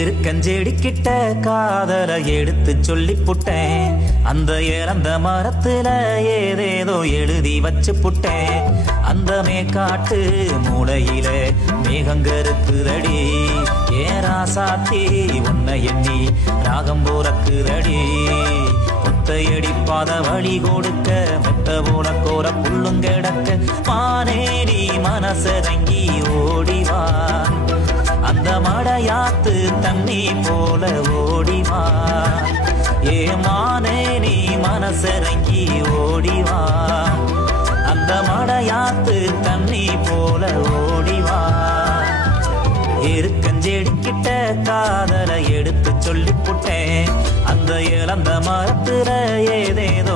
இருக்கஞ்செடிக்கிட்ட காதல எடுத்து சொல்லி புட்டேன். அந்த இறந்த மரத்துல ஏதேதோ எழுதி வச்சு புட்டேன். அந்த மேக்காட்டு மூளையில மேகங்கருக்குதடி. ஏன் ராசாத்தி உன்னை எண்ணி ராகம் போறக்குதடி. ஒத்தையடிப்பாத வழி கொடுக்க மெத்த போல கோர புல்லும் கிடக்க மானேடி மனசரங்கி ஓடிவா. அந்த மடையாத்து தண்ணி போல ஓடிவா. ஏ மானே நீ மனசரங்கி ஓடிவா. அந்த மடையாத்து தண்ணி போல ஓடிவா. இருக்கஞ்செடிக்கிட்ட காதல எடுத்து சொல்லி புட்டேன். அந்த இழந்த மரத்துல ஏதேதோ